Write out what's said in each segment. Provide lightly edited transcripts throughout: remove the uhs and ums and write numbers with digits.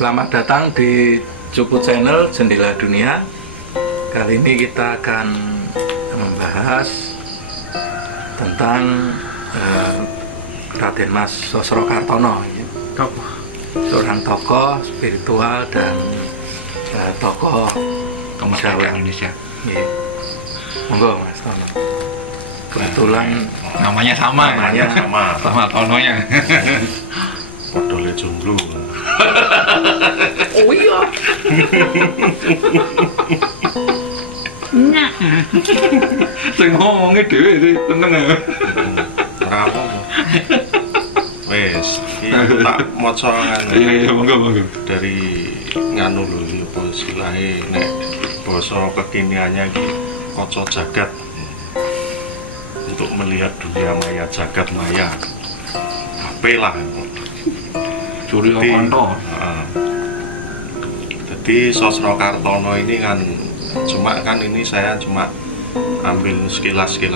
Selamat datang di Cupu Channel Jendela Dunia. Kali ini kita akan membahas tentang Raden Mas Sosrokartono, seorang tokoh spiritual dan tokoh kemerdekaan Indonesia. Ya. Monggo Mas Tono. Kebetulan namanya sama Tononya. Podole jomblo. Oh iya. Nah, Sing ngomongnya dhewe sih tenang ya. Ora apa. Wes, iki tak maca Iya, monggo. dari nganu lho iki apa silahe nek basa kekiniannya iki kaca jagat. Untuk melihat dunia maya, jagat maya. HP lah. Curi konto. Jadi Sosrokartono ini kan ini saya cuma ambil sekilas di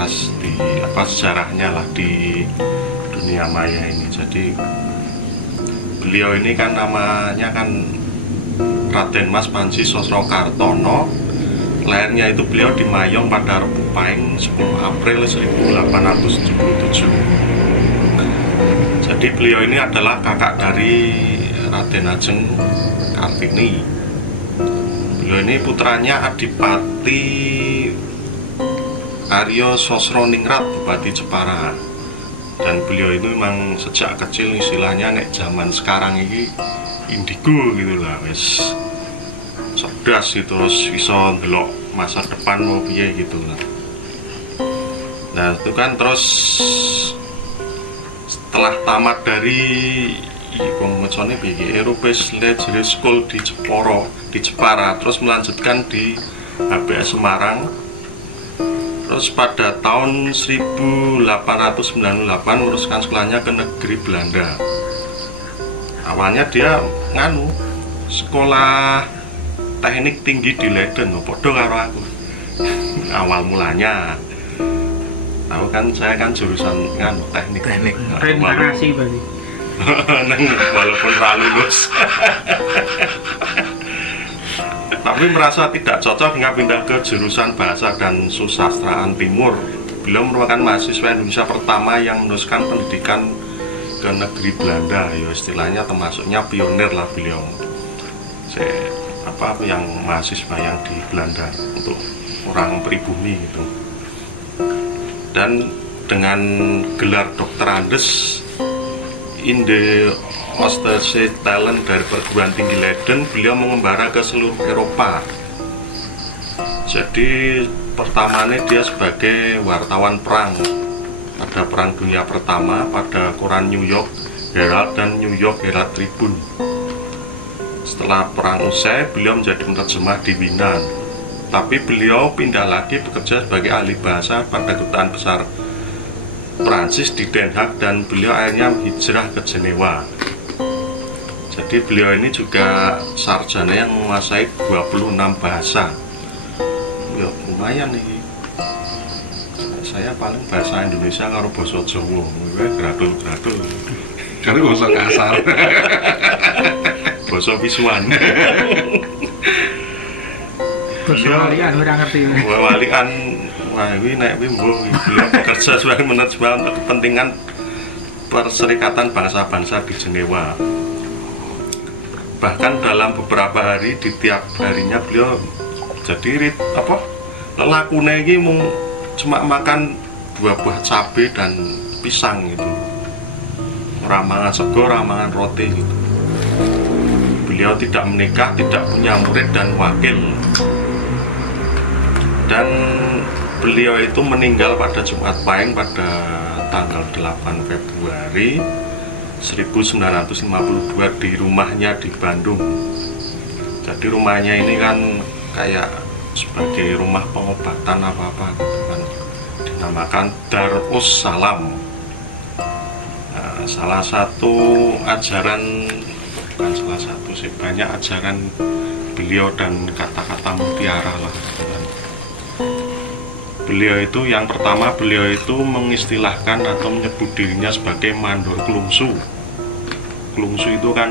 sejarahnya lah di dunia maya ini. Jadi beliau ini kan namanya kan Raden Mas Panji Sosrokartono. Lahirnya itu beliau di Mayong pada Rebu Pahing 10 April 1877. Jadi beliau ini adalah kakak dari Raden Ajeng Kartini. Beliau ini putranya Adipati Aryo Sosroningrat, Bupati Jepara. Dan beliau ini memang sejak kecil istilahnya nek zaman sekarang ini indigo gitu lah, wes cerdas itu, terus bisa ndelok masa depan mau piye gitu lah. Nah itu kan terus setelah tamat dari pengecone piye Europes Leisure School di Jepara, terus melanjutkan di HBS Semarang. Terus pada tahun 1898 meneruskan sekolahnya ke negeri Belanda. Awalnya dia sekolah teknik tinggi di Leiden, podo karo aku. Awal mulanya. Tahu kan saya kan jurusan teknik. reinkarnasi berarti. Walaupun lulus. Tapi merasa tidak cocok hingga pindah ke jurusan bahasa dan susastraan timur. Beliau merupakan mahasiswa Indonesia pertama yang meneruskan pendidikan ke negeri Belanda. Ya istilahnya termasuknya pionir lah beliau. Yang mahasiswa yang di Belanda untuk orang pribumi gitu. Dan dengan gelar Dr. Andes in the Oostersche Talent dari perguruan tinggi Leiden, beliau mengembara ke seluruh Eropa. Jadi pertamanya dia sebagai wartawan perang pada Perang Dunia Pertama pada koran New York Herald dan New York Herald Tribune. Setelah perang usai, beliau menjadi penerjemah di Wina. Tapi beliau pindah lagi bekerja sebagai ahli bahasa pada Kedutaan Besar Prancis di Den Haag, dan beliau akhirnya hijrah ke Jenewa. Jadi beliau ini juga sarjana yang menguasai 26 bahasa. Ya lumayan nih. Saya paling bahasa Indonesia karo basa Jawa, gradul-gradul. Karena bahasa kasar. Basa visuan. Basa walian ora ngerti. Walian wah ini naik beliau bekerja sebagai manajemen untuk kepentingan Perserikatan Bangsa-Bangsa di Jenewa. Bahkan dalam beberapa hari di tiap harinya beliau jadi lelakune iki mung cuma makan buah-buah cabai dan pisang gitu. Ora mangan sego, ora mangan roti gitu. Beliau tidak menikah, tidak punya murid dan wakil. Dan beliau itu meninggal pada Jumat Pahing pada tanggal 8 Februari 1952 di rumahnya di Bandung. Jadi rumahnya ini kan kayak sebagai rumah pengobatan apa-apa gitu kan. Dinamakan Darus Salam. Nah, salah satu ajaran, bukan salah satu sih, banyak ajaran beliau dan kata-kata mutiara lah gitu kan. Beliau itu yang pertama, beliau itu mengistilahkan atau menyebut dirinya sebagai mandor klungsu. Klungsu itu kan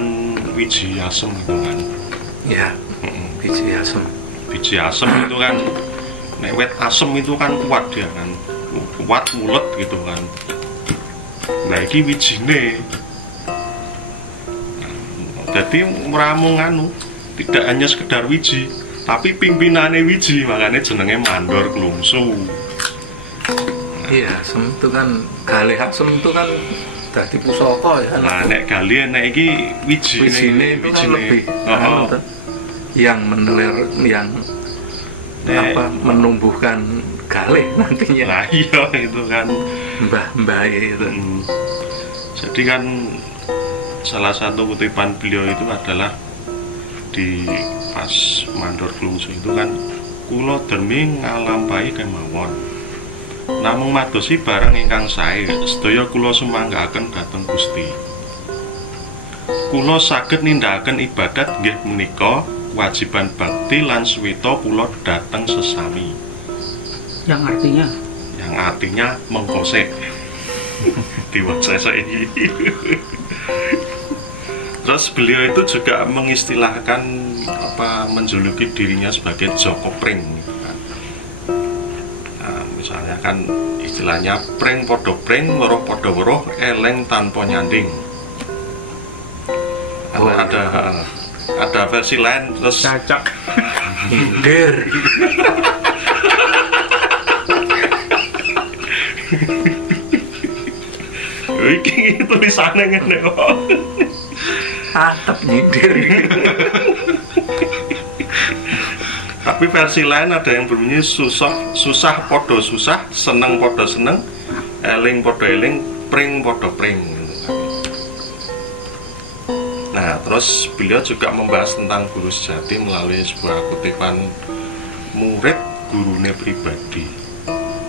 wiji asem gitu kan. Ya, biji asem. Biji asem itu kan, nek wit asem itu kan kuat dia kan, kuat mulet gitu kan. Nah iki wijine, jadi meramu nganu, tidak hanya sekedar wiji, tapi pimpinannya wiji, makanya jenenge mandor klungsu. Iya, asem itu kan, galih asem itu kan dadi pusaka ya. Nah nek galih nek iki Wijine itu kan lebih anu tuh, yang meneler, yang apa menumbuhkan galih nantinya. Lah iya itu kan. Mbah-mbah itu. Jadi kan salah satu kutipan beliau itu adalah di pas mandor klungsu itu kan, kula dermi ngalampahi kemawon. Namung madosi barang ingkang sae, sedaya kula sumanggaken dhateng Gusti. Kula saged nindakaken ibadat nggih menika wajiban bakti lan suwita kula dhateng sesami. Yang artinya mengkosek. Diwaca saiki. Terus beliau itu juga mengistilahkan menjuluki dirinya sebagai Joko Pring gitu kan. Nah, misalnya kan istilahnya pring podo pring, weruh podo weruh, eleng tanpa nyanding. Ada versi lain terus cocok. Nyindir. Iki tulisannya ngene kok. Atep nyindir. Tapi versi lain ada yang berbunyi susah podo susah, seneng podo seneng, eling podo eling, pring podo pring. Nah, terus beliau juga membahas tentang guru sejati melalui sebuah kutipan murid gurune pribadi.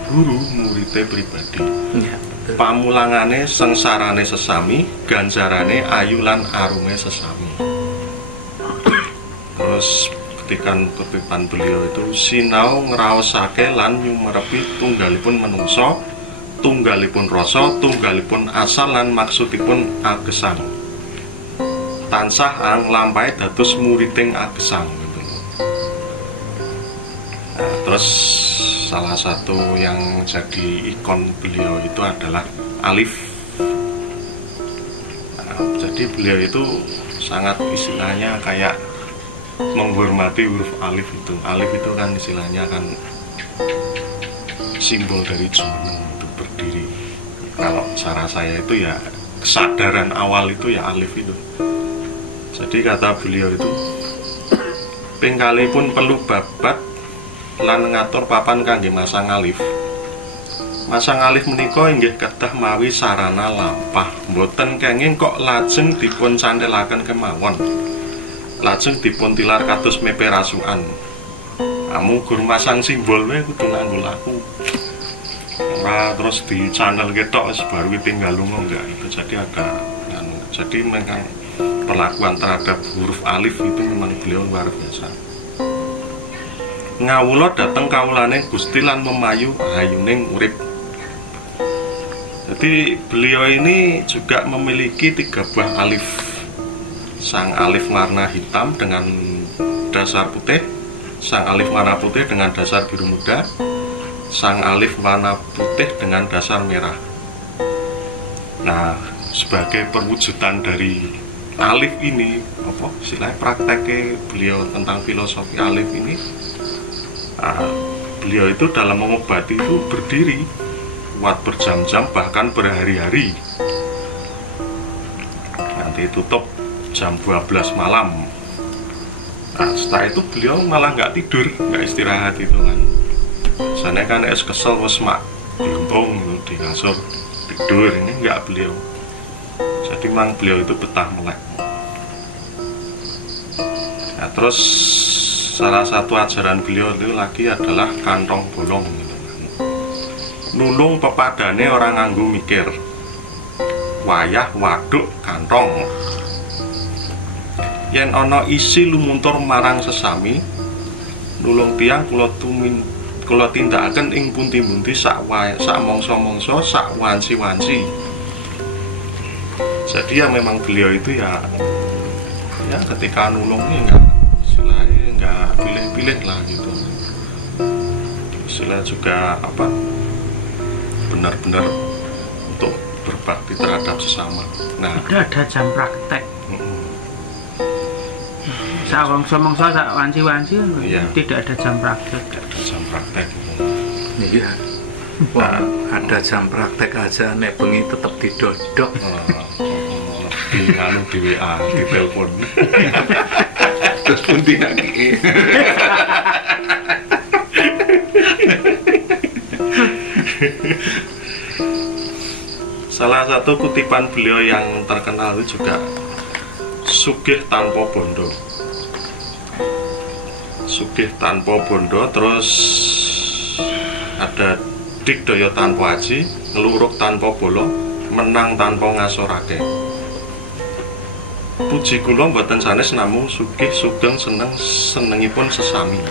Guru muridnya pribadi. Ya, Pamulangane sengsarane sesami, ganjarane ayu lan arume sesami. Terus kutipan beliau itu sinau ngraosake lan nyumerepi tunggalipun menungso, tunggalipun rasa, tunggalipun asal lan maksudipun agesang. Tansah nglampahi dados muriding agesang gitu. Nah, terus salah satu yang jadi ikon beliau itu adalah alif. Nah, jadi beliau itu sangat istilahnya kayak menghormati huruf alif itu. Alif itu kan istilahnya kan simbol dari jumeneng untuk berdiri. Kalau cara saya itu ya kesadaran awal itu ya alif itu. Jadi kata beliau itu pingkalipun perlu babat lan ngatur papan kangge masang alif. Masang alif menika inggih kedah mawi sarana lampah, mboten kenging kok lajeng dipun candhelaken kemawon. Lajeng dipun tilar kados mepe rasukan. Kamu gur masang simbol wae kudu nganggo laku. Ora terus di channel ketok wis baru tinggal lunga enggak itu jadi agak jadi memang perlakuan terhadap huruf alif itu memang beliau luar biasa. Ngawula dateng kawulane Gusti lan memayu hayuning urip. Jadi beliau ini juga memiliki 3 buah alif. Sang alif warna hitam dengan dasar putih, sang alif warna putih dengan dasar biru muda, sang alif warna putih dengan dasar merah. Nah, sebagai perwujudan dari alif ini, apa istilahnya prakteknya beliau tentang filosofi alif ini, beliau itu dalam mengobati itu berdiri kuat berjam-jam bahkan berhari-hari. Nanti tutup jam 12 malam. Nah, setelah itu beliau malah nggak tidur, nggak istirahat itu kan. Sana kan es kesel wes mak diuntung di kasur tidur, ini nggak beliau. Jadi memang beliau itu betah melek. Nah, terus salah satu ajaran beliau itu lagi adalah kantong bolong gitu. Nulung pepadane orang nganggo mikir. Wayah waduk kantong. Yen ana isi lumuntur marang sesami, nulung tiang kula tindakaken ing pundi-pundi sak mangsa-mangsa sak wanci-wanci. Jadi ya memang beliau itu ya ya ketika nulungnya nggak istilahnya nggak pilih-pilih lah gitu, istilah juga apa benar-benar untuk berbakti terhadap sesama. Nah, ada jam praktek. Mongso sak wanci-wanci Iya. tidak ada jam praktek. ada jam praktek. Iya. Wah, ada jam praktek aja nek bengi tetep didodok. Di anu di WA, di telepon. Terus pun tidak Salah satu kutipan beliau yang terkenal itu juga sugih tanpa bondo. Sugih tanpa bondo, terus ada digdaya tanpa aji, ngeluruk tanpa bolo, menang tanpa ngasorake. Puji kula mboten sanes namung sugih sugeng seneng senengipun sesami.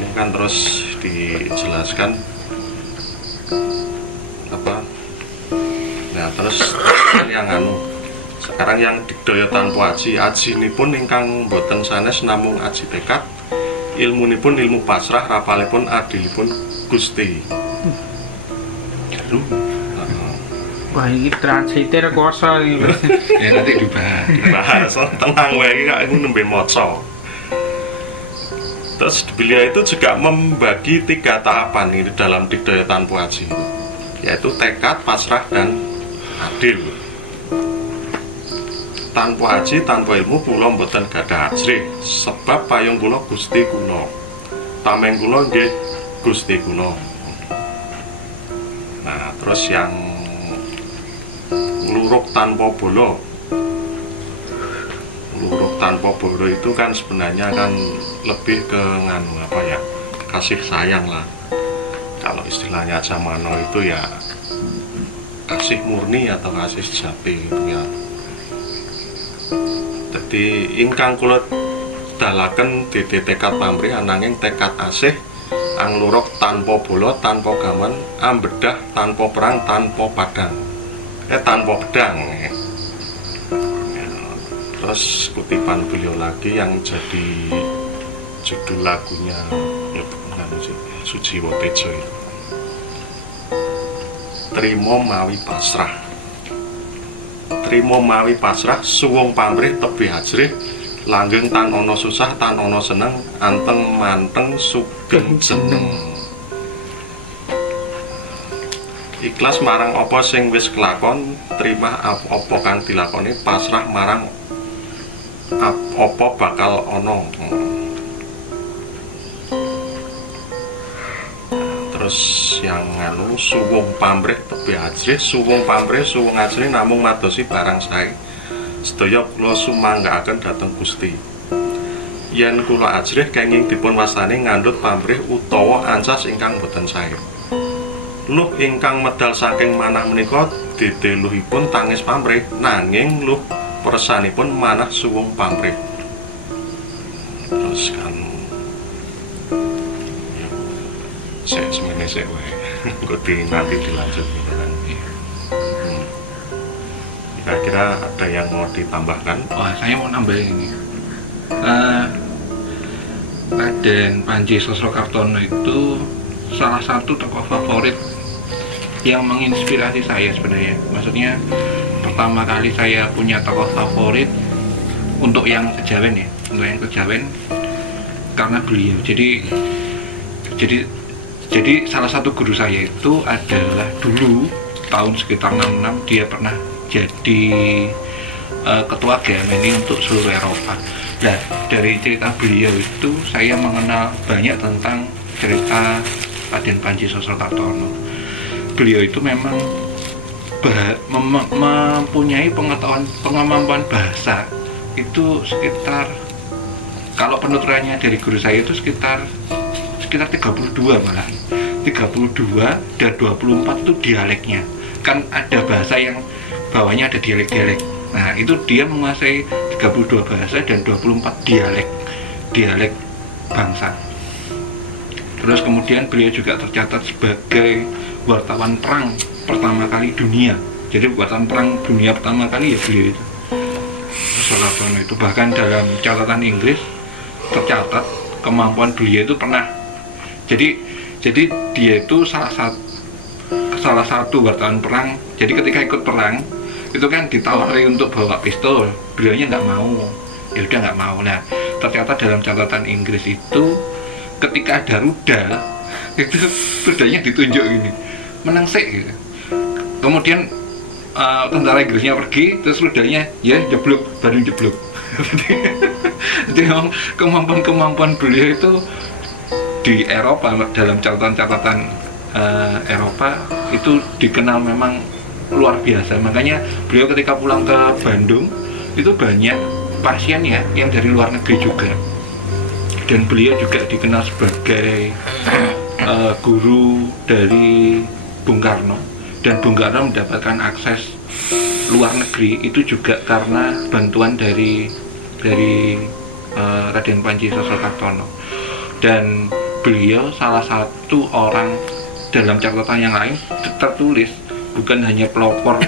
Ini kan terus dijelaskan apa? Nah, terus yang sekarang yang digdaya tanpa aji, ajinipun ingkang boten sanes namung aji tekad, ilmunipun ilmu pasrah, rapalipun adilipun Gusti. Wah, ini translator kuasa ini. ya nanti dibahas. Bahasa tenang wae iki kak nembe maca. Terus beliau itu juga membagi 3 tahapan ini dalam digdaya tanpa aji, yaitu tekad, pasrah, dan adil. Tanpa aji, tanpa ilmu kula mboten gadah ajrih, sebab payung kula Gusti kula. Tameng kula nggih Gusti kula. Nah, terus yang luruk tanpa bolo. Luruk tanpa bolo itu kan sebenarnya kan lebih ke nganu apa ya? Kasih sayang lah. Kalau istilahnya Jamano itu ya kasih murni atau kasih sejati gitu ya. Jadi ingkang kula dalaken dadi tekad pamrih ananging tekad asih angluruk tanpa bola, tanpa gaman, ambedah tanpa perang, tanpa padang. Tanpa pedang. Ya. Terus kutipan beliau lagi yang jadi judul lagunya ya bukan sih, Sujiwo Tejo itu. Trimo mawi pasrah. Trimo mawi pasrah, suwung pamrih tebih ajrih, langgeng tan ono susah, tan ono seneng, anteng manteng sugeng jeneng. Ikhlas marang apa sing wis kelakon, terima apa kang dilakoni, pasrah marang apa bakal ono. Terus yang anu suwung pamrih tebih ajrih, suwung pamrih suwung ajrih namung madosi barang sae. Sedaya kula sumanggaaken dhateng Gusti. Yen kula ajrih kenging dipun wastani ngandhut pamrih utawa ancas ingkang boten sae. Luh ingkang medal saking manah menika dideluhipun tangis pamrih, nanging luh persanipun manah suwung pamrih. Terus kan saya sebenarnya saya nanti dilanjut gitu kan. Kira-kira ada yang mau ditambahkan? Wah, saya mau nambahin ini. Raden Panji Sosrokartono itu salah satu tokoh favorit yang menginspirasi saya sebenarnya. Maksudnya pertama kali saya punya tokoh favorit untuk yang kejawen ya, untuk yang kejawen karena beliau. Jadi salah satu guru saya itu adalah dulu tahun sekitar 66 dia pernah jadi ketua GMNI untuk seluruh Eropa. Nah, dari cerita beliau itu saya mengenal banyak tentang cerita Raden Panji Sosrokartono. Beliau itu memang mempunyai kemampuan bahasa itu sekitar, kalau penuturannya dari guru saya itu sekitar 32 malah 32 dan 24 itu dialeknya. Kan ada bahasa yang bawahnya ada dialek-dialek. Nah, itu dia menguasai 32 bahasa dan 24 dialek bangsa. Terus kemudian beliau juga tercatat sebagai wartawan perang pertama kali dunia. Jadi wartawan perang dunia pertama kali ya beliau itu. Terus Sosok Kartono itu bahkan dalam catatan Inggris tercatat kemampuan beliau itu pernah jadi dia itu salah satu wartawan perang. Jadi ketika ikut perang itu kan ditawari untuk bawa pistol, beliaunya nggak mau, ya udah nggak mau. Nah ternyata dalam catatan Inggris itu ketika ada rudal itu rudalnya ditunjuk gini menang sik gitu. Kemudian tentara Inggrisnya pergi, terus rudalnya ya jeblok, baru jeblok. Jadi memang kemampuan beliau itu di Eropa, dalam catatan-catatan Eropa itu dikenal memang luar biasa. Makanya beliau ketika pulang ke Bandung itu banyak pasien ya yang dari luar negeri juga. Dan beliau juga dikenal sebagai guru dari Bung Karno. Dan Bung Karno mendapatkan akses luar negeri itu juga karena bantuan dari Raden Panji Sosrokartono. Dan beliau salah satu orang, dalam catatan yang lain tertulis, bukan hanya pelopor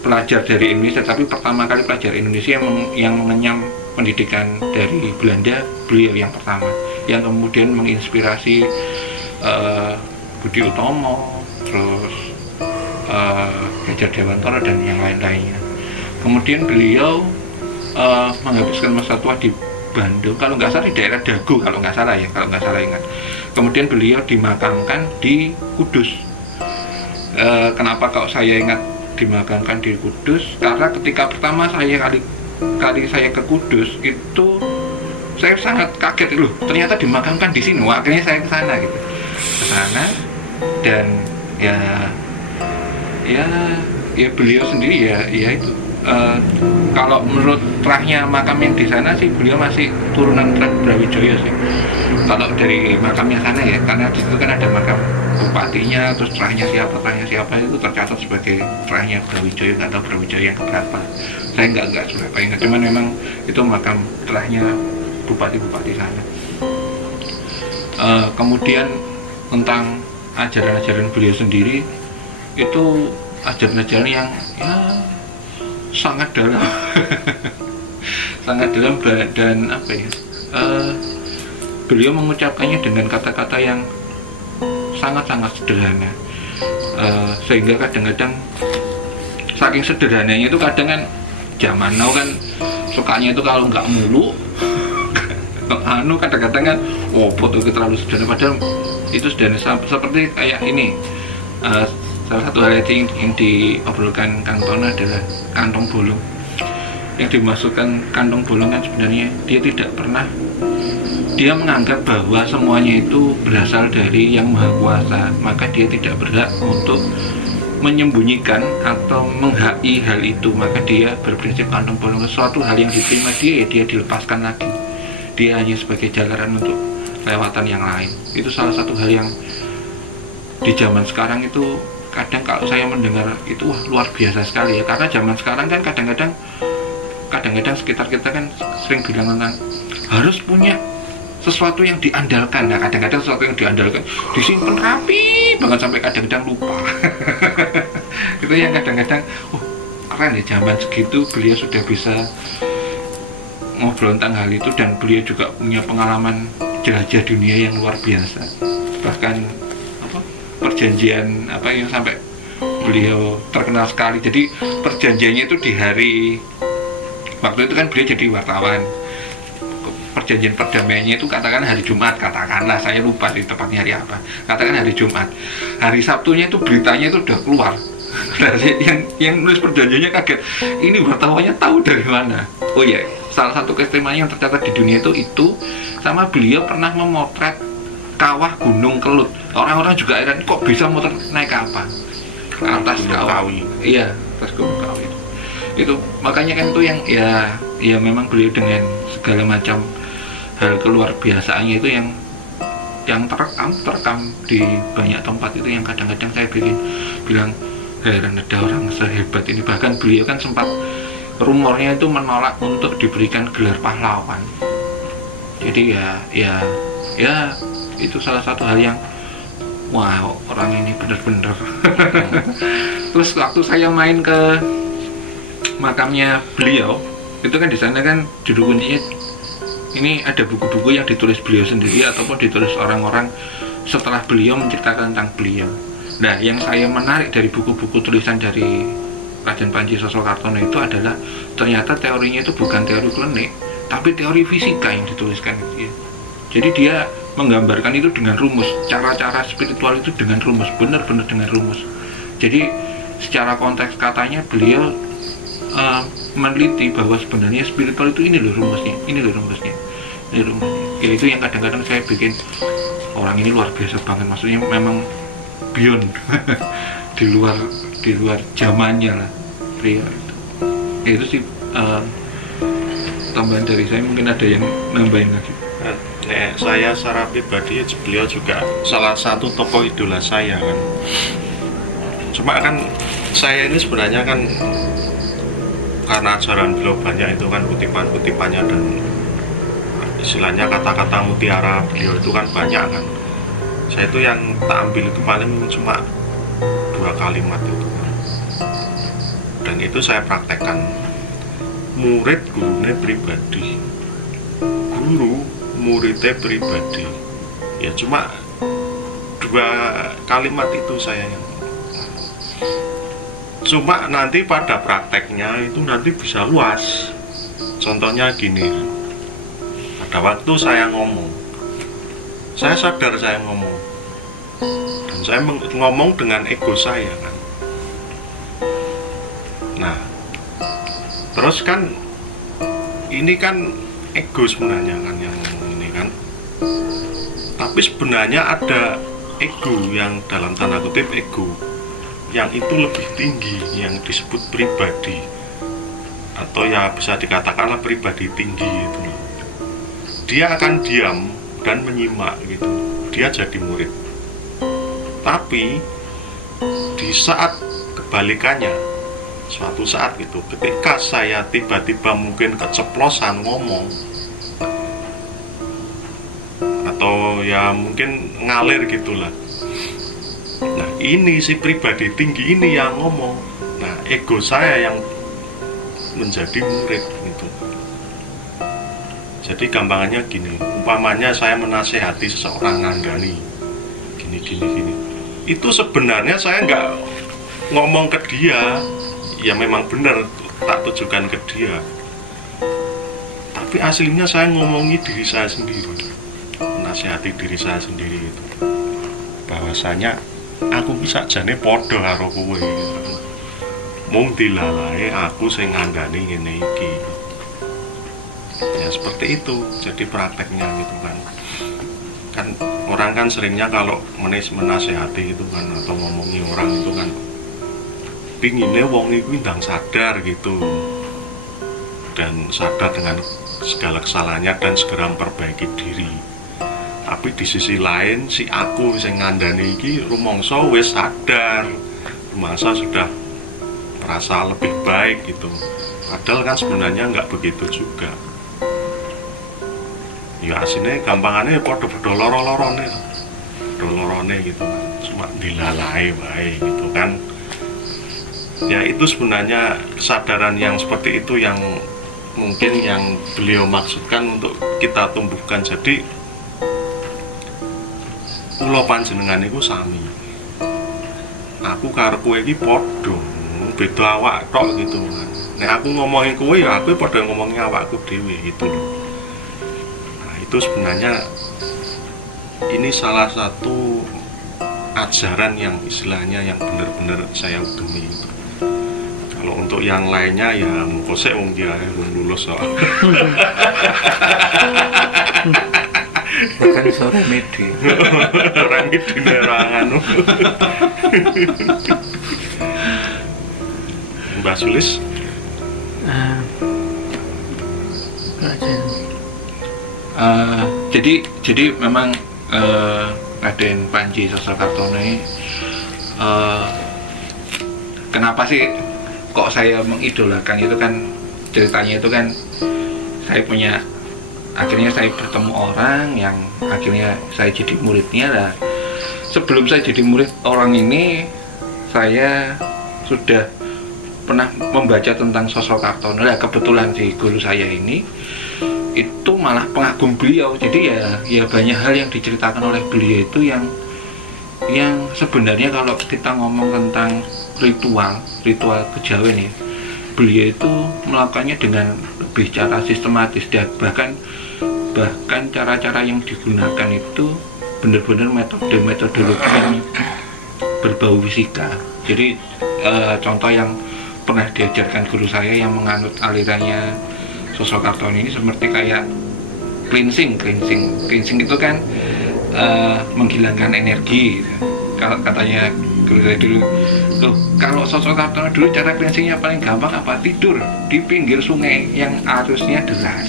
pelajar dari Indonesia, tapi pertama kali pelajar Indonesia yang mengenyam pendidikan dari Belanda, beliau yang pertama, yang kemudian menginspirasi Budi Utomo, terus Gadjah Dewantara dan yang lain-lainnya. Kemudian beliau menghabiskan masa tua di Bandung, kalau nggak salah di daerah Dago, kalau nggak salah ingat. Kemudian beliau dimakamkan di Kudus. Kenapa kalau saya ingat dimakamkan di Kudus? Karena ketika pertama kali saya ke Kudus itu saya sangat kaget loh, ternyata dimakamkan di sini. Wah, akhirnya saya ke sana gitu. Ke sana dan ya beliau sendiri ya itu kalau menurut terahnya makam yang di sana sih beliau masih turunan Brawijaya sih. Kalau dari makamnya sana ya, karena di situ kan ada makam bupatinya, terus terahnya siapa itu tercatat sebagai terahnya Brawijaya, nggak tahu Brawijaya yang keberapa. Saya nggak seberapa ingat, cuman memang itu makam terahnya bupati sana. Kemudian tentang ajaran-ajaran beliau sendiri itu ajaran-ajaran yang ya sangat dalam sangat dalam dan apa ya, beliau mengucapkannya dengan kata-kata yang sangat-sangat sederhana, sehingga kadang-kadang saking sederhananya itu kadang kan zaman now kan sukanya itu kalau nggak mulu kadang-kadang kan foto itu terlalu sederhana, padahal itu sederhana. Seperti kayak ini, salah satu hal yang diobrolkan Kang Tono adalah kantong bolong. Yang dimasukkan kantong bolong kan sebenarnya dia menganggap bahwa semuanya itu berasal dari Yang Maha Kuasa, maka dia tidak berhak untuk menyembunyikan atau menghai hal itu. Maka dia berprinsip kantong bolong sesuatu hal yang diterima dia dilepaskan lagi. Dia hanya sebagai jalanan untuk lewatan yang lain. Itu salah satu hal yang di zaman sekarang itu kadang kalau saya mendengar itu wah luar biasa sekali ya. Karena zaman sekarang kan kadang-kadang sekitar kita kan sering bilang tentang harus punya sesuatu yang diandalkan. Nah kadang-kadang sesuatu yang diandalkan disimpan rapi banget sampai kadang-kadang lupa. Itu yang kadang-kadang keren ya, zaman segitu beliau sudah bisa ngobrol tentang hal itu, dan beliau juga punya pengalaman jelajah dunia yang luar biasa. Bahkan perjanjian yang sampai beliau terkenal sekali. Jadi perjanjiannya itu di hari waktu itu kan beliau jadi wartawan. Perjanjian perdamaiannya itu katakan hari Jumat, katakanlah, saya lupa sih tepatnya hari apa. Katakan hari Jumat. Hari Sabtunya itu beritanya itu udah keluar. yang nulis perjanjiannya kaget. Ini wartawannya tahu dari mana? Oh iya, salah satu keistimewaan yang tercatat di dunia itu sama beliau pernah memotret kawah Gunung Kelut. Orang-orang juga heran kok bisa motor naik ke apa? Ke atas kawah. Iya, atas Gunung Kawi. Itu makanya kan itu yang ya memang beliau dengan segala macam hal keluar biasaannya itu yang terekam di banyak tempat itu yang kadang-kadang saya bilang heran ada orang sehebat ini. Bahkan beliau kan sempat rumornya itu menolak untuk diberikan gelar pahlawan. Jadi ya itu salah satu hal yang wow, orang ini benar-benar. Terus waktu saya main ke makamnya beliau itu kan di sana kan judul kuncinya ini ada buku-buku yang ditulis beliau sendiri ataupun ditulis orang-orang setelah beliau menceritakan tentang beliau. Nah, yang saya menarik dari buku-buku tulisan dari Raden Panji Sosrokartono itu adalah ternyata teorinya itu bukan teori klinik, tapi teori fisika yang dituliskan gitu ya. Jadi dia menggambarkan itu dengan rumus, cara-cara spiritual itu dengan rumus, benar-benar dengan rumus. Jadi secara konteks katanya beliau meneliti bahwa sebenarnya spiritual itu ini loh rumusnya, ini loh rumusnya, ini rumusnya. Ya itu yang kadang-kadang saya bikin orang ini luar biasa banget, maksudnya memang beyond di luar zamannya lah beliau itu. Ya, itu sih tambahan dari saya, mungkin ada yang nambahin lagi. Saya secara pribadi beliau juga salah satu tokoh idola saya kan. Cuma kan saya ini sebenarnya kan karena ajaran beliau banyak itu kan kutipan-kutipannya dan istilahnya kata-kata mutiara beliau itu kan banyak kan. Saya itu yang tak ambil itu paling cuma 2 kalimat itu kan. Dan itu saya praktekkan. Murid gurunya pribadi, guru muridnya pribadi. Ya cuma 2 kalimat itu saya yang cuma nanti pada prakteknya itu nanti bisa luas. Contohnya gini, pada waktu saya ngomong, saya sadar saya ngomong, dan saya ngomong dengan ego saya kan. Nah, terus kan ini kan ego sebenarnya kan yang ini kan, tapi sebenarnya ada ego yang dalam tanda kutip ego yang itu lebih tinggi, yang disebut pribadi, atau ya bisa dikatakanlah pribadi tinggi itu. Dia akan diam dan menyimak gitu, dia jadi murid. Tapi di saat kebalikannya, suatu saat gitu, ketika saya tiba-tiba mungkin keceplosan ngomong, atau ya mungkin ngalir gitulah. Nah, ini si pribadi tinggi ini yang ngomong. Nah, ego saya yang menjadi murid gitu. Jadi gampangannya gini, umpamanya saya menasehati seseorang ngandani gini. Itu sebenarnya saya nggak ngomong ke dia, ya memang benar tak tujukan ke dia. Tapi aslinya saya ngomongi diri saya sendiri, menasehati diri saya sendiri itu. Bahwasanya aku bisa jane padha karo kowe. Mung dilalae aku sing ngandani ngene iki. Ya seperti itu jadi prakteknya gitu kan. Kan orang kan seringnya kalau menasehati gitu kan atau ngomongi orang itu kan pinginnya wong iku ndang sadar gitu. Dan sadar dengan segala kesalahannya dan segera memperbaiki diri. Tapi di sisi lain si aku sing ngandani iki rumangsa wis sadar, rumangsa sudah merasa lebih baik gitu. Padahal kan sebenarnya nggak begitu juga. Ya aslinya gampangannya padha-padha loro-lorone gitu kan. Cuma dilalai wae gitu kan. Ya itu sebenarnya kesadaran yang seperti itu yang mungkin yang beliau maksudkan untuk kita tumbuhkan. Jadi kula panjenengan iku sami. Aku karo kowe iki padha, beda awak tok gitu kan. Nek aku ngomongin kowe ya aku padha ngomongin awakku dhewe gitu loh. Nah, itu sebenarnya ini salah satu ajaran yang istilahnya yang benar-benar saya udumi gitu. Kalau untuk yang lainnya ya mengkosek wong dia lulus soal. Bahkan sore medi orang itu nerangan. Mbak Sulis jadi memang Raden Panji Sosrokartono ini kenapa sih kok saya mengidolakan itu kan ceritanya itu kan akhirnya saya bertemu orang yang akhirnya saya jadi muridnya lah. Sebelum saya jadi murid orang ini, saya sudah pernah membaca tentang sosok Kartono. Nah, kebetulan si guru saya ini itu malah pengagum beliau. Jadi ya banyak hal yang diceritakan oleh beliau itu yang sebenarnya kalau kita ngomong tentang ritual kejawen ya, beliau itu melakukannya dengan lebih cara sistematis, dan bahkan cara-cara yang digunakan itu benar-benar metodologi yang berbau fisika. Jadi contoh yang pernah diajarkan guru saya yang menganut alirannya sosok Kartono ini seperti kayak cleansing itu kan menghilangkan energi. Kalau katanya guru saya dulu, loh, kalau sosok Kartono dulu cara cleansingnya paling gampang apa? Tidur di pinggir sungai yang arusnya deras,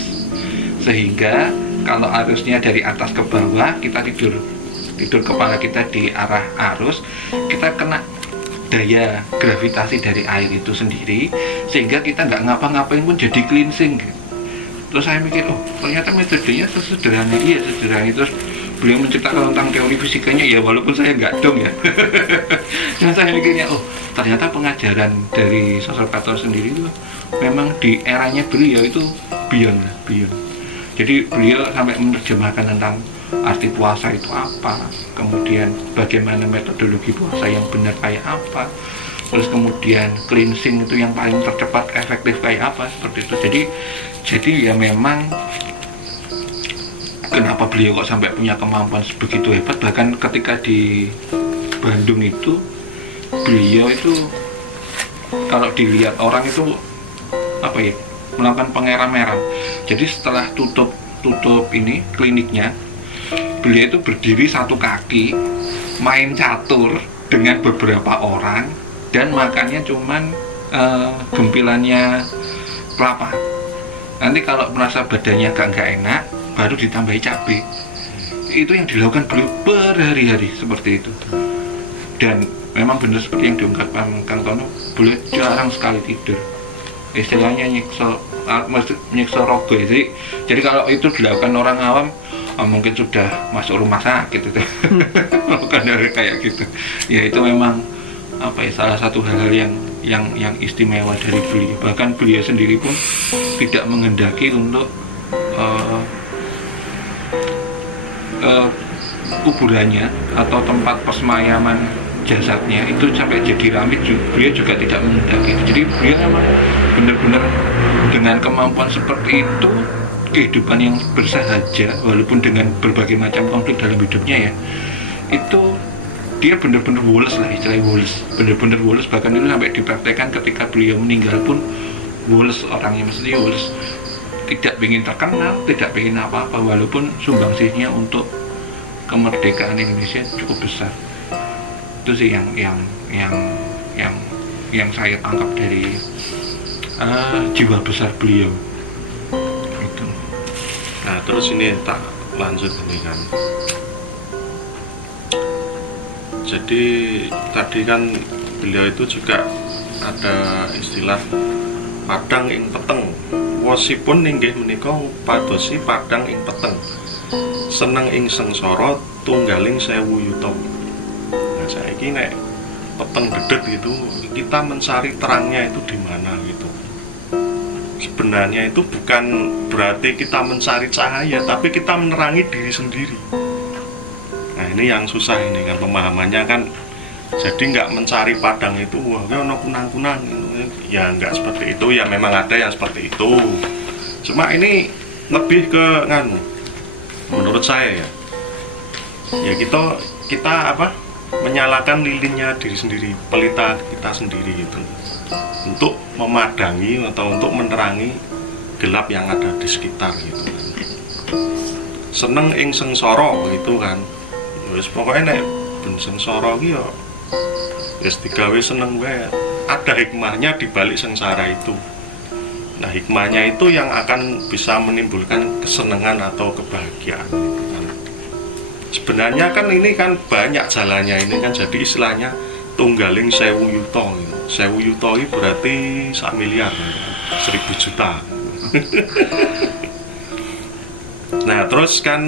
sehingga kalau arusnya dari atas ke bawah, kita tidur kepala kita di arah arus, kita kena daya gravitasi dari air itu sendiri, sehingga kita nggak ngapa-ngapain pun jadi cleansing gitu. Terus saya mikir, oh ternyata metodenya sederhana. Iya sederhana. Terus beliau menceritakan tentang teori fisikanya, ya walaupun saya nggak dong ya. Dan saya mikirnya, oh ternyata pengajaran dari sosok Kartono sendiri itu memang di eranya beliau itu beyond. Jadi beliau sampai menerjemahkan tentang arti puasa itu apa, kemudian bagaimana metodologi puasa yang benar kayak apa, terus kemudian cleansing itu yang paling tercepat efektif kayak apa, seperti itu. Jadi ya memang kenapa beliau kok sampai punya kemampuan begitu hebat. Bahkan ketika di Bandung itu beliau itu kalau dilihat orang itu apa ya, melakukan pengeram-eram. Jadi setelah tutup ini kliniknya, beliau itu berdiri satu kaki, main catur dengan beberapa orang, dan makannya cuman gempilannya kelapa. Nanti kalau merasa badannya nggak enak, baru ditambahi cabai. Itu yang dilakukan beliau berhari-hari seperti itu. Dan memang benar seperti yang diungkapkan Kang Tono, beliau jarang sekali tidur. Istilahnya nyiksa rogo. Jadi kalau itu dilakukan orang awam, mungkin sudah masuk rumah sakit itu. Bukan dari kayak gitu. Ya itu memang apa ya, salah satu hal-hal yang istimewa dari beliau. Bahkan beliau sendiri pun tidak menghendaki untuk kuburannya atau tempat persemayaman jasadnya itu sampai jadi ramit, beliau juga tidak menghendaki. Jadi beliau memang benar-benar dengan kemampuan seperti itu, kehidupan yang bersahaja walaupun dengan berbagai macam konflik dalam hidupnya ya, itu dia benar-benar woles lah, istilahnya woles, benar-benar woles. Bahkan itu sampai dipraktekkan ketika beliau meninggal pun woles orangnya, mesti woles, tidak ingin terkenal, tidak ingin apa-apa, walaupun sumbangsihnya untuk kemerdekaan Indonesia cukup besar. Itu sih yang saya tangkap dari jiwa besar beliau itu. Nah terus ini tak lanjut ini kan, jadi tadi kan beliau itu juga ada istilah padang ing peteng, wosipun ninggih menika padosi padang ing peteng, seneng ing sengsara tunggaling sewu yuta. Nah saiki nek peteng dedet gitu, kita mencari terangnya itu di mana gitu. Sebenarnya itu bukan berarti kita mencari cahaya, tapi kita menerangi diri sendiri. Nah ini yang susah ini kan, pemahamannya kan. Jadi nggak mencari padang itu, wah ono kunang-kunang gitu. Ya nggak seperti itu, ya memang ada yang seperti itu. Cuma ini lebih ke nganu, menurut saya ya. Ya kita apa? Menyalakan lilinnya diri sendiri, pelita kita sendiri gitu, untuk memadangi atau untuk menerangi gelap yang ada di sekitar gitu kan. Seneng ing sengsara gitu kan. Wis pokoknya nek ben sengsara ki ya wis digawe seneng wae. Ada hikmahnya di balik sengsara itu. Nah, hikmahnya itu yang akan bisa menimbulkan kesenangan atau kebahagiaan gitu kan. Sebenarnya kan ini kan banyak jalannya ini kan, jadi istilahnya tunggaling sewu yuta gitu. Sewu yuta itu berarti 1 miliar, 1000 juta. Nah terus kan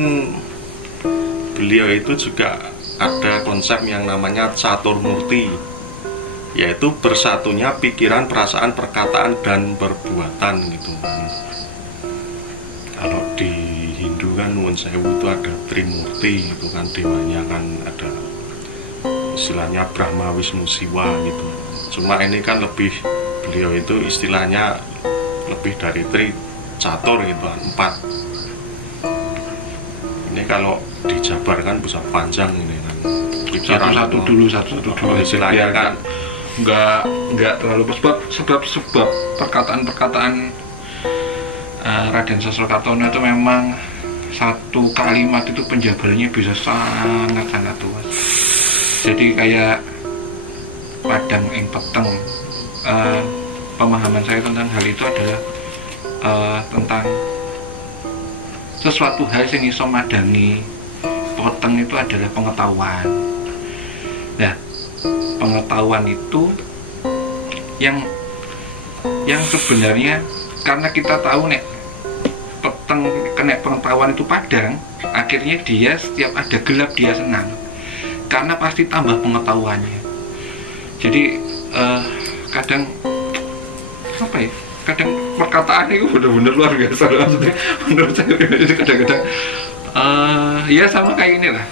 beliau itu juga ada konsep yang namanya catur murti. yaitu bersatunya pikiran, perasaan, perkataan, dan perbuatan gitu. Kalau di Hindu kan Nuwun Sewu itu ada Trimurti itu kan, dewanya kan ada istilahnya Brahma, Wisnu, Siwa gitu. Cuma ini kan lebih, beliau itu istilahnya lebih dari Catur gitu kan, 4. Ini kalau dijabarkan bisa panjang ini kan. Satu-satu dulu Istilahnya kan nggak terlalu sebab perkataan Raden Sosrokartono itu memang satu kalimat itu penjabarannya bisa sangat luas. Jadi kayak padang ing peteng. Pemahaman saya tentang hal itu adalah tentang sesuatu hal yang iso madangi peteng itu adalah pengetahuan. Nah, pengetahuan itu yang sebenarnya karena kita tahu nek peteng kena pengetahuan itu padang, akhirnya dia setiap ada gelap dia senang karena pasti tambah pengetahuannya. Jadi kadang apa ya, kadang perkataan itu benar-benar luar biasa maksudnya menurut saya. Jadi kadang-kadang ya sama kayak ini lah,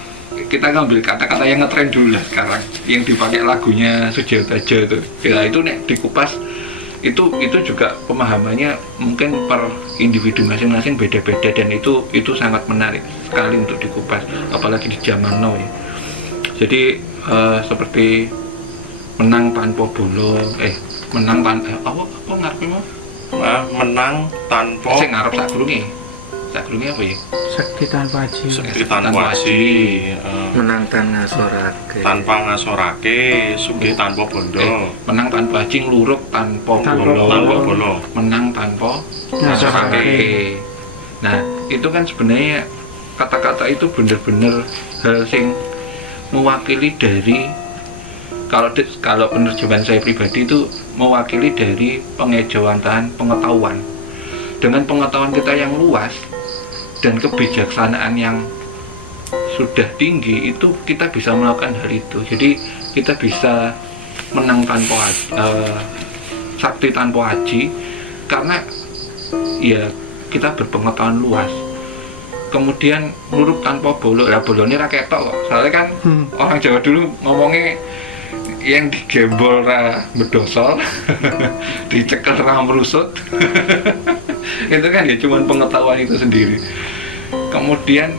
kita ngambil kata-kata yang ngetren dulu lah sekarang, yang dipakai lagunya Sujiwo Tejo itu ya, itu nek dikupas itu juga pemahamannya mungkin per individu masing-masing beda-beda, dan itu sangat menarik sekali untuk dikupas, apalagi di zaman now ya. Jadi seperti menang tanpa bolo, menang tanpa apa ngarepmu? Menang tanpa sing ngarep saklunge apa ya? Sekti tanpa aji. Sekti tanpa aji, menang tanpa ngasorake, sugih tanpa bondo. Menang tanpa aji, ngluruk tanpa bolo. Menang tanpa ngasorake. Nah, itu kan sebenarnya kata-kata itu bener-bener hal sing mewakili dari, kalau penerjemahan saya pribadi itu mewakili dari pengejawantahan pengetahuan. Dengan pengetahuan kita yang luas dan kebijaksanaan yang sudah tinggi, itu kita bisa melakukan hal itu. Jadi kita bisa menang tanpa sakti tanpa aji karena ya kita berpengetahuan luas. Kemudian nurut tanpa bolo, ya bolone ra ketok kok. Soalnya kan orang Jawa dulu ngomongnya yang digembol ra medosol, dicekel ra merusut. Itu kan ya cuman pengetahuan itu sendiri. Kemudian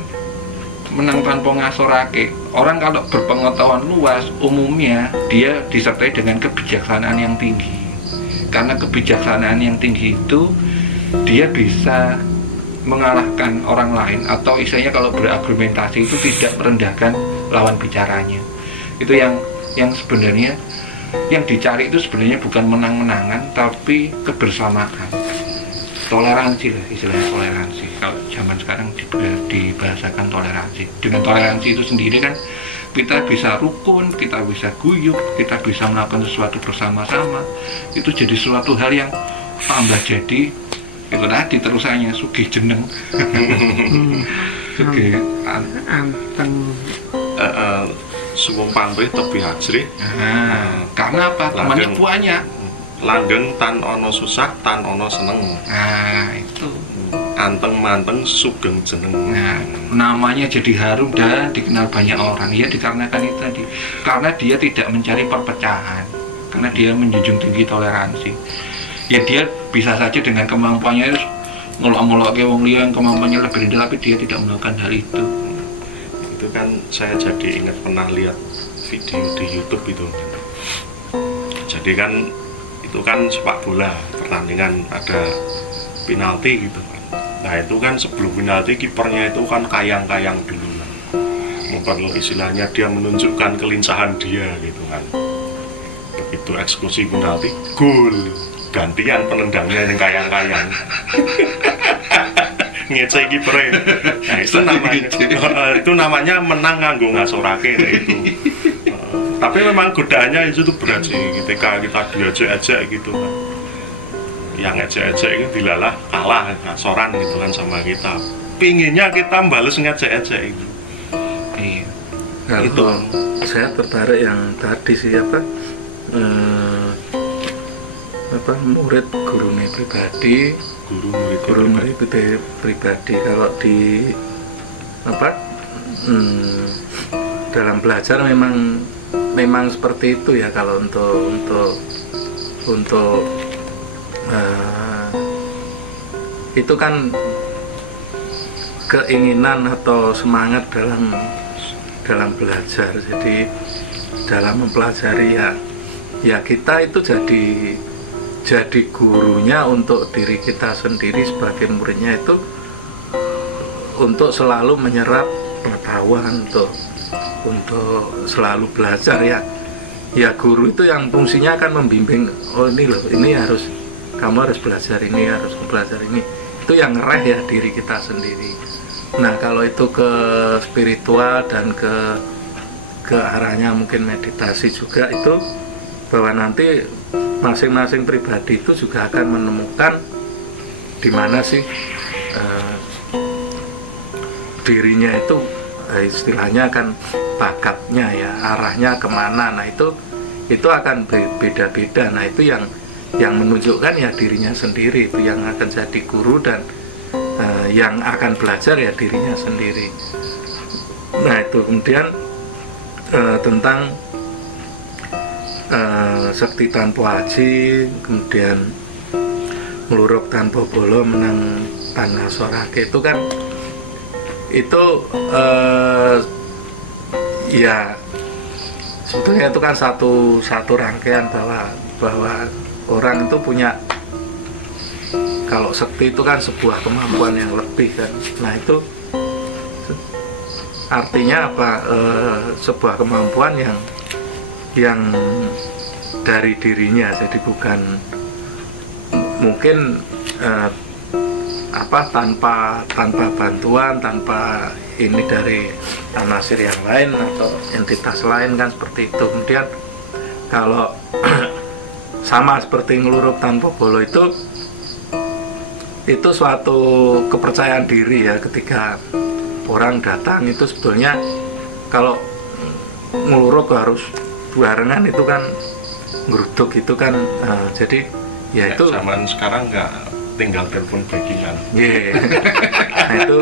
menang tanpa ngasorake. Orang kalau berpengetahuan luas umumnya dia disertai dengan kebijaksanaan yang tinggi. Karena kebijaksanaan yang tinggi itu dia bisa mengalahkan orang lain, atau istilahnya kalau berargumentasi itu tidak merendahkan lawan bicaranya. Itu yang sebenarnya yang dicari itu sebenarnya bukan menang-menangan, tapi kebersamaan, toleransi lah, istilahnya toleransi. Kalau zaman sekarang dibahasakan toleransi. Dengan toleransi itu sendiri kan kita bisa rukun, kita bisa guyup, kita bisa melakukan sesuatu bersama-sama. Itu jadi suatu hal yang tambah jadi itu tadi terusannya sugih jeneng. Sugih anteng suwung pamrih tebih ajrih. Karena apa? Temannya banyak. Langgeng tan ono susah, tan ono seneng. Nah, itu. Anteng manteng sugeng jeneng. Nah, namanya jadi harum dan dikenal banyak orang ya dikarenakan itu tadi. Karena dia tidak mencari perpecahan. Karena dia menjunjung tinggi toleransi. Ya dia bisa saja dengan kemampuannya ngolok-ngolok ke wong liya yang kemampuannya lebih rendah, tapi dia tidak melakukan hal itu. Itu kan saya jadi ingat pernah lihat video di YouTube itu. Jadi kan itu kan sepak bola, pertandingan ada penalti gitu kan. Nah itu kan sebelum penalti kipernya itu kan kayang-kayang dulu lah. Memperlu istilahnya dia menunjukkan kelincahan dia gitu kan. Begitu eksekusi penalti, gol. Gantian penendangnya yang kayang-kayang. Ngece kipernya. Nah, itu namanya menang nganggo ngasorake itu. Tapi memang godaannya itu berat sih ketika kita diajak-ajak gitu kan. Yang ngejek-ngejek itu dilalah kalah ngasoran gitu kan sama kita. Pinginnya kita bales ngejek-ngejek itu. Iya. Nah, itu saya tertarik yang tadi sih apa? murid gurune pribadi, guru murid pribadi. Kalau di dalam belajar memang seperti itu ya. Kalau untuk itu kan keinginan atau semangat dalam belajar. Jadi dalam mempelajari ya kita itu jadi gurunya untuk diri kita sendiri sebagai muridnya, itu untuk selalu menyerap pengetahuan, untuk selalu belajar ya. Ya guru itu yang fungsinya akan membimbing, oh ini loh, ini kamu harus belajar ini, harus belajar ini. Itu yang ngereh ya diri kita sendiri. Nah kalau itu ke spiritual dan ke arahnya mungkin meditasi juga, itu bahwa nanti masing-masing pribadi itu juga akan menemukan di mana sih dirinya itu, istilahnya kan bakatnya ya, arahnya kemana. Nah itu akan beda-beda. Nah itu yang menunjukkan ya dirinya sendiri, itu yang akan jadi guru, dan yang akan belajar ya dirinya sendiri. Nah itu kemudian tentang sekti tanpa haji, kemudian meluruk tanpa bolo menang tanah sorake, itu kan itu ya sebetulnya itu kan satu rangkaian bahwa orang itu punya, kalau sekti itu kan sebuah kemampuan yang lebih kan. Nah itu artinya apa? Sebuah kemampuan yang dari dirinya, jadi bukan mungkin tanpa bantuan, tanpa ini dari anasir yang lain atau entitas lain kan, seperti itu. Kemudian kalau sama seperti ngelurup tanpa bolo, itu suatu kepercayaan diri ya. Ketika orang datang itu sebetulnya kalau ngelurup harus barengan, itu kan ngeruduk, itu kan jadi ya itu zaman sekarang nggak tinggal telepon backingan. Nah itu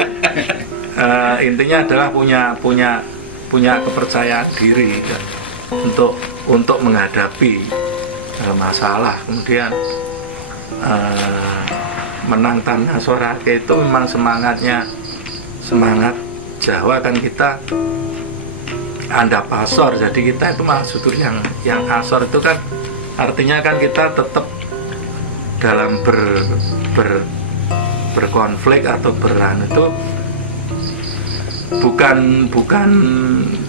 intinya adalah punya kepercayaan diri kan, untuk menghadapi masalah. Kemudian menang tanah sorake itu memang semangat Jawa kan, kita anda pasor, jadi kita itu maksud yang asor itu kan artinya kan kita tetap dalam berkonflik atau berang, itu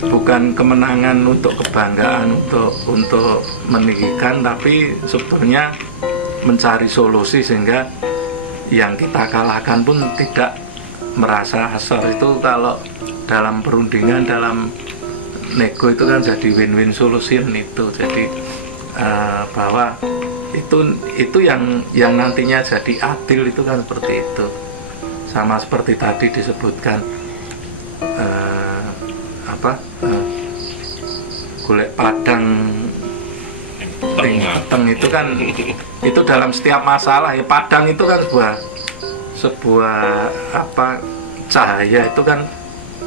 bukan kemenangan untuk kebanggaan, untuk meninggikan, tapi sebetulnya mencari solusi sehingga yang kita kalahkan pun tidak merasa asor. Itu kalau dalam perundingan, dalam nego itu kan jadi win-win solution itu. Jadi bahwa itu yang nantinya jadi adil, itu kan seperti itu. Sama seperti tadi disebutkan golek padang peteng itu kan itu dalam setiap masalah ya. Padang itu kan sebuah cahaya, itu kan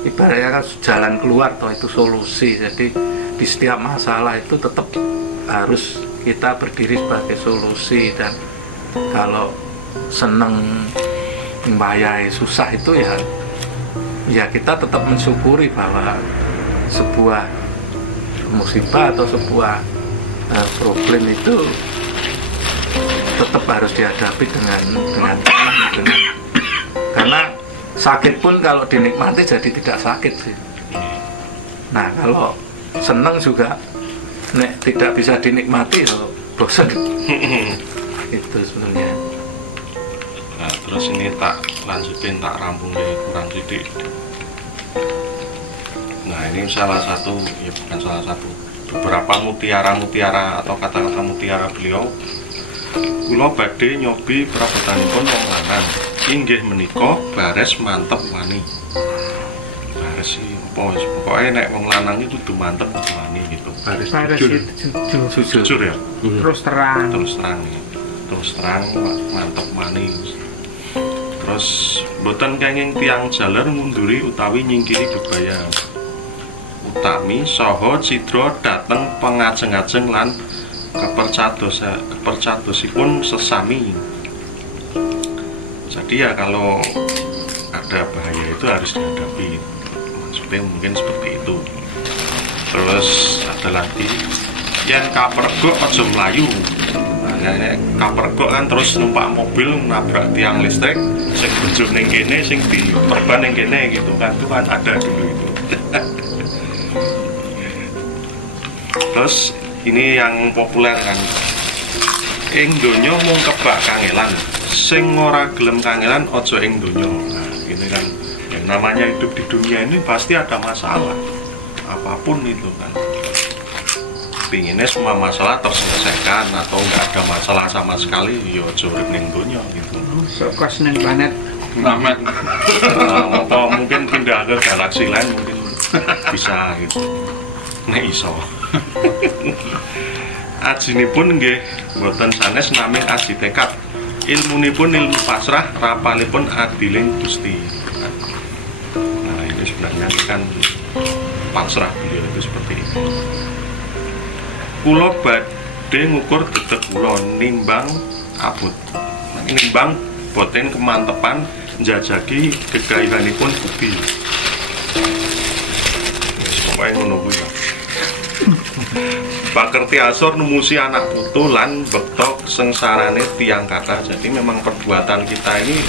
ibaratnya kan jalan keluar atau itu solusi. Jadi di setiap masalah itu tetap harus kita berdiri sebagai solusi. Dan kalau seneng membayai susah itu ya kita tetap mensyukuri bahwa sebuah musibah atau sebuah problem itu tetap harus dihadapi dengan tenang, karena sakit pun kalau dinikmati jadi tidak sakit sih. Nah kalau senang juga tidak bisa dinikmati, bosan. Itu sebenarnya. Nah terus ini tak lanjutin, tak rampung deh kurang titik. Nah ini salah satu, ya bukan salah satu, beberapa mutiara atau kata-kata mutiara beliau. Kula badhe nyobi prabetanipun wong lanang inggih menika bares mantep wani. Bares iki pokoke nek wong lanang itu kudu mantep kudu wani gitu. baris Baris jujur. itu jujur. Jujur ya. Terus terang. Terus terang mantep manis. Terus mboten kenging tiang jaler ngunduri utawi nyingkiri bebayang. Utami saha cidra dhateng pengajeng-ajeng lan kepercadosipun sesami. Jadi ya kalau ada bahaya itu harus dihadapi. Maksudnya mungkin seperti itu. Terus ada lagi yen kapergok aja mlayu. Nah, kapergok kan terus numpak mobil nabrak tiang listrik, sing bojo ning kene, sing diperban ning kene gitu kan. Itu kan ada dulu itu. Terus ini yang populer kan. Ing donya mung kebak kangelan. Sing ora gelem kangelan aja ing donya. Nah, ini kan yang namanya hidup di dunia ini pasti ada masalah. Apapun itu kan. Pinginnya semua masalah terselesaikan atau nggak ada masalah sama sekali, yo aja urip ning donya gitu. Sokos ning planet Selamat. Atau mungkin pindah ke galaksi lain mungkin bisa gitu. Nek iso. Ajinipun nggih boten sanes namung aji tekad. Ilmunipun ilmu pasrah, rapalipun adiling Gusti. Nah, ini sebenarnya kan pasrah beliau itu seperti itu. Kula badhe ngukur dedeg kula nimbang abot. Nimbang boten kemantepan njajaki gegayuhanipun budi. Pokoke ngono kuwi. Pakerti asor numusi anak putu lan bekto sengsarane tiang kata. Jadi memang perbuatan kita ini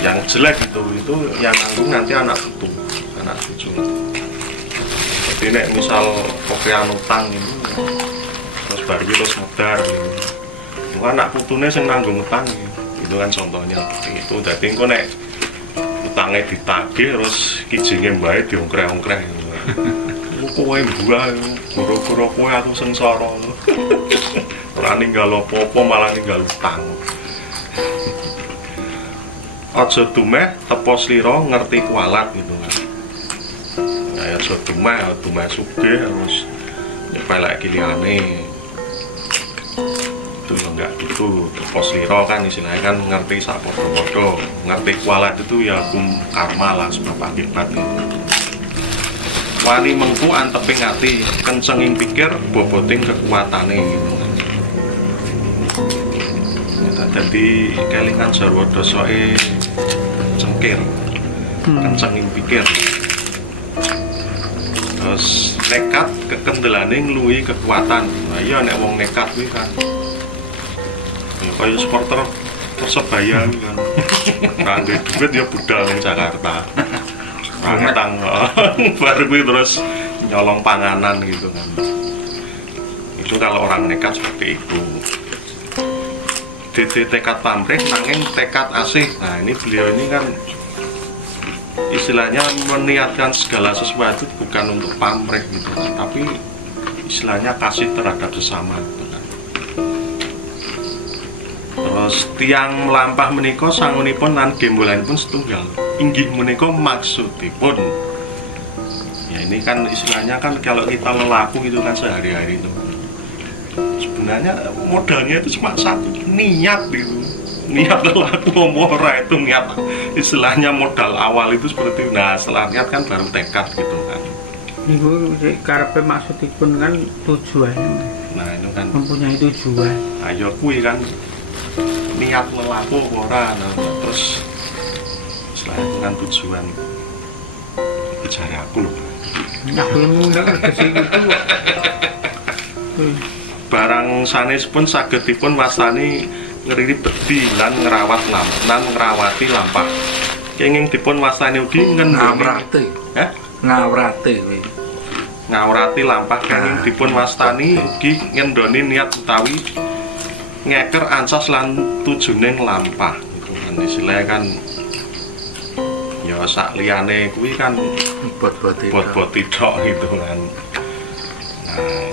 yang jelek itu yang nanggung nanti anak putu, anak cucu. Jadi nek misal kokean utang ini terus baru terus modar gitu. Anak putune sing nanggung utang itu kan contohnya seperti itu. Jadi engko nek utangnya ditagih terus kijinge mbae diongkreh-ongkreh. Kowe buah, guru-guru kowe aku sengsara. Ora ninggal apa-apa malah ninggal utang. Aja dumeh tepo slira ngerti kualat gitu kan. Ya aja dumeh sugih terus nyepelek liyane. Itu enggak gitu. Tepo slira kan istilahnya kan ngerti sak padha-padha. Ngerti kualat itu ya hukum karma lah sebab akibat itu. Wani mengku anteping ati, kencenging pikir, boboting kekuatane gitu. Jadi kelingan jarwa dosoe cengkir, kencenging pikir. Terus nekat kekendelane ngluwi kekuatan. Nah iya nek wong nekat kuwi kan. Ya kaya supporter Persebaya kan. Kanggo duit ya budal ning Jakarta. Tang baru gue terus nyolong panganan gitu kan. Itu kalau orang nekat seperti itu. Tekad pamrih nanging tekad asih. Nah ini beliau ini kan istilahnya meniatkan segala sesuatu bukan untuk pamrih gitu kan, tapi istilahnya kasih terhadap sesama gitu kan. Terus tiang melampah menika sangunipun lan gembolanipun setunggal. Inggih menika maksudipun. Ya ini kan istilahnya kan kalau kita lelaku gitu kan sehari-hari itu. Sebenarnya modalnya itu cuma satu, niat gitu. Niat lelaku ora itu niat. Istilahnya modal awal itu seperti itu. Nah, setelah niat kan baru tekad gitu kan. Niku karepe maksudipun kan tujuan. Nah, itu kan Mempunyai tujuan. ayo kuwi kan niat lelaku ora nah, terus istilahnya dengan tujuan bicara aku loh. Aku yang ngundang kerja itu. Barang sanesipun sagedipun wastani ngriri bedi lan ngrawati lampah. Kenging dipun wastani ugi ngawrate. Hah? Ngawrate kuwi. Ngawrati lampah kenging dipun wastani ugi ngendoni niat utawi ngeker ansas lan tujuning lampah. Itu kan istilahnya kan ya sak liyane kuwi kan bot-bot tidak gitu kan. Nah,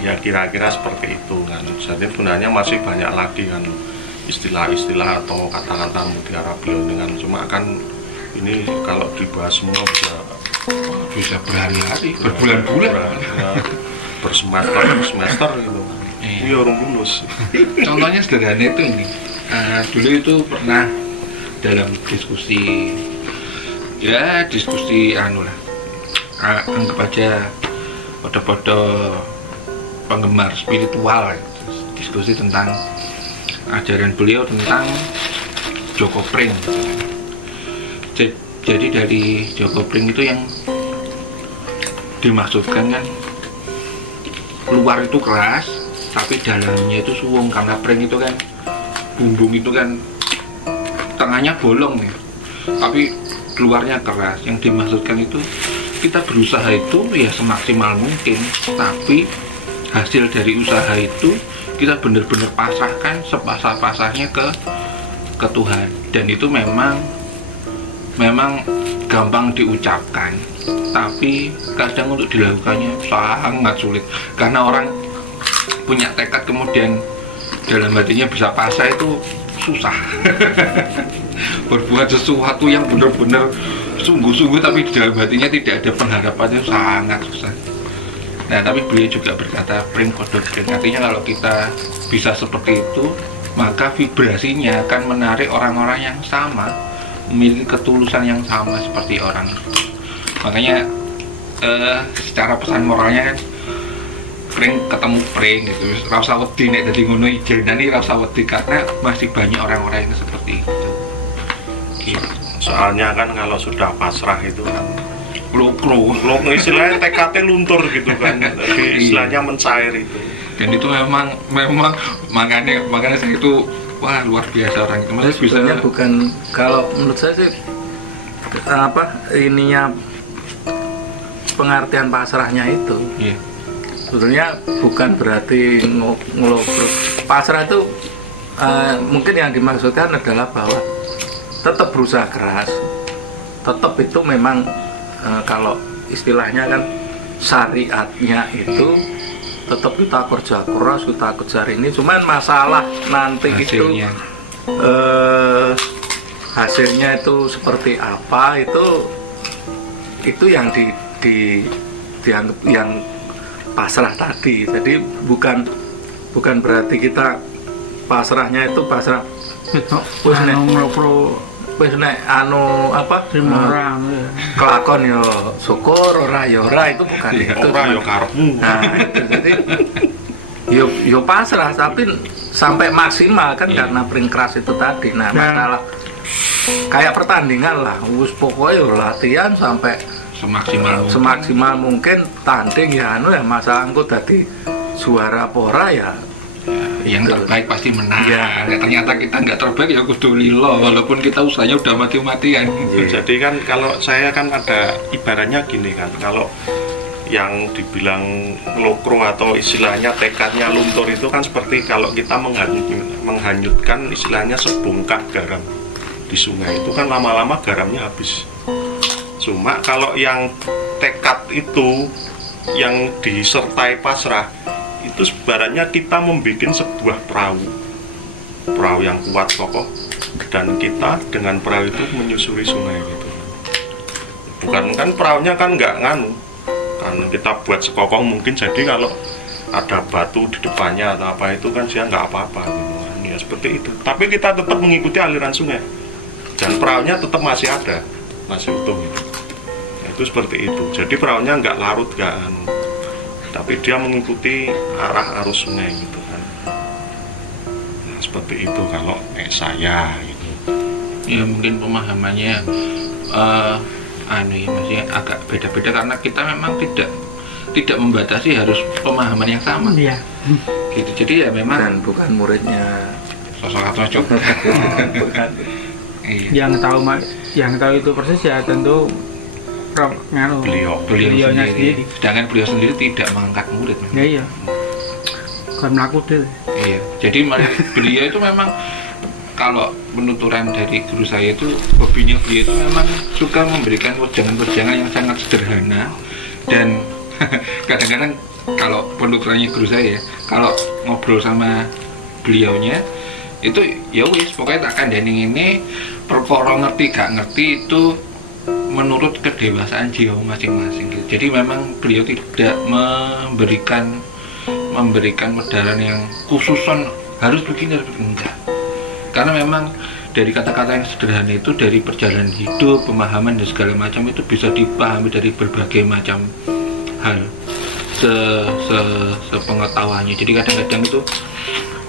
ya kira-kira seperti itu kan. Jadi sebenarnya masih banyak lagi kan istilah-istilah atau kata-kata mutiara beliau dengan cuma kan ini kalau dibahas semua bisa bisa berhari-hari, berbulan-bulan. Bersemester gitu. Iya orang lulus. Contohnya sederhana itu ini. Dulu itu pernah dalam diskusi anu lah. Anggap aja pada penggemar spiritual gitu. Diskusi tentang ajaran beliau tentang Joko Pring. Jadi dari Joko Pring itu yang dimaksudkan kan luar itu keras tapi dalamnya itu suwung, karena pring itu kan bumbung itu kan tengahnya bolong nih tapi luarnya keras. Yang dimaksudkan itu kita berusaha itu ya semaksimal mungkin, tapi hasil dari usaha itu kita benar-benar pasrahkan sepasah-pasahnya ke Tuhan. Dan itu memang gampang diucapkan, tapi kadang untuk dilakukannya sangat sulit karena orang punya tekad kemudian dalam hatinya bisa pasrah itu susah. Berbuat sesuatu yang benar-benar sungguh-sungguh tapi di dalam hatinya tidak ada pengharapannya sangat susah. Nah, tapi beliau juga berkata pring kodok pring, artinya kalau kita bisa seperti itu maka vibrasinya akan menarik orang-orang yang sama, memiliki ketulusan yang sama seperti orang itu. Makanya secara pesan moralnya kan pring ketemu pring gitu, rasa wedi nek dadi ngono ijenane rasa wedi karena masih banyak orang-orang yang seperti itu. Gitu. Soalnya kan kalau sudah pasrah itu kan Lokro istilahnya tekadnya luntur gitu kan. Jadi istilahnya mencair itu. Dan itu memang makanya saya itu wah luar biasa orang itu. Masih bisa bukan, kalau menurut saya sih ininya pengertian pasrahnya itu. Iya. Sebetulnya bukan berarti ngelopro. Pasrah itu mungkin yang dimaksudkan adalah bahwa tetap berusaha keras, tetap itu memang kalau istilahnya kan syariatnya itu tetap kita kerja keras, kita kejar ini. Cuman masalah nanti hasilnya. Hasilnya itu seperti apa, itu yang dianggap yang pasrah tadi. Jadi bukan berarti kita pasrahnya itu pasrah wis nek anu apa orang kelakon yo syukur, ora yo ora, itu bukan itu. Ora yo karepmu. Nah, itu jadi yo pasrah tapi sampai maksimal kan karena pring keras itu tadi. Nah, masalah kayak pertandingan lah, wis pokoknya latihan sampai semaksimal mungkin, tanding ya anu ya masalah engko dadi juara pora ya yang terbaik pasti menang. Ya. Ternyata kita nggak terbaik ya kudu lilo walaupun kita usahanya udah mati-matian. Jadi kan kalau saya kan ada ibaratnya gini kan, kalau yang dibilang lokro atau istilahnya tekadnya luntur itu kan seperti kalau kita menghanyutkan istilahnya sebongkah garam di sungai, itu kan lama-lama garamnya habis. Cuma kalau yang tekad itu yang disertai pasrah itu sebenarnya kita membuat sebuah perahu yang kuat kokoh, dan kita dengan perahu itu menyusuri sungai gitu. Bukan kan perahunya kan nggak nganu, kan kita buat sekokoh mungkin jadi kalau ada batu di depannya atau apa itu kan dia nggak apa-apa gitu kan. Ya seperti itu. Tapi kita tetap mengikuti aliran sungai dan perahunya tetap masih ada, masih utuh gitu. Itu seperti itu. Jadi perahunya nggak larut nggak anu, tapi dia mengikuti arah arus sungai gitu kan. Nah, seperti itu kalau saya gitu. Ya mungkin pemahamannya maksudnya agak beda-beda karena kita memang tidak membatasi harus pemahaman yang sama. Iya. Gitu. Jadi ya memang dan bukan muridnya sosok atau cocok. Bukan. Iya. Yang tahu itu persis ya tentu beliaunya sendiri. Sedangkan beliau sendiri tidak mengangkat murid. Ya iya. Kan melaku deh. Iya. Jadi beliau itu memang kalau penuturan dari guru saya itu hobinya beliau itu memang suka memberikan wejangan-wejangan yang sangat sederhana, dan kadang-kadang kalau penuturannya guru saya kalau ngobrol sama beliaunya itu ya wis pokoknya tak kandani ini perkara ngerti gak ngerti itu menurut kedewasaan jiwa masing-masing gitu. Jadi memang beliau tidak memberikan medaran yang khususon harus begini enggak. Karena memang dari kata-kata yang sederhana itu, dari perjalanan hidup, pemahaman dan segala macam itu bisa dipahami dari berbagai macam hal sepengetahuannya. Jadi kadang-kadang itu,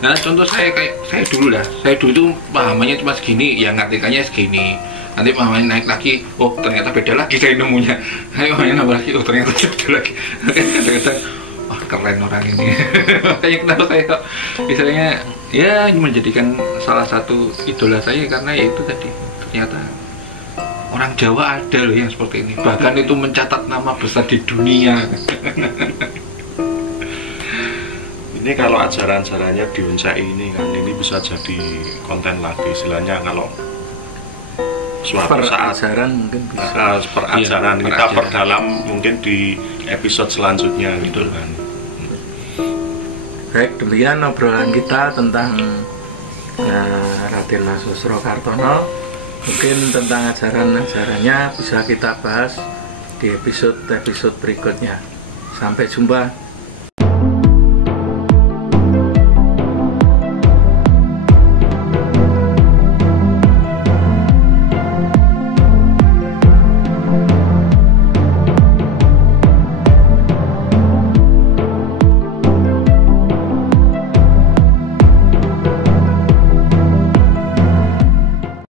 nah contoh saya dulu itu pahamannya cuma segini, ya ngartikannya segini. Nanti pahamannya naik lagi, oh ternyata beda lagi saya nemunya. Nanti pahamannya nambah lagi, oh ternyata beda lagi. Kadang-kadang, wah keren orang ini. Makanya kenapa saya misalnya ya menjadikan salah satu idola saya, karena ya itu tadi, ternyata orang Jawa ada loh yang seperti ini, bahkan itu mencatat nama besar di dunia. Ini kalau ajaran-ajarannya diuncai ini kan, ini bisa jadi konten lagi istilahnya. Kalau suatu saat perajaran mungkin bisa. Perajaran Iya, kita perajaran. perdalam mungkin di episode selanjutnya gitu kan. Baik, demikian obrolan kita tentang Raden Mas Susro Kartono. Mungkin tentang ajaran-ajarannya bisa kita bahas di episode berikutnya. Sampai jumpa.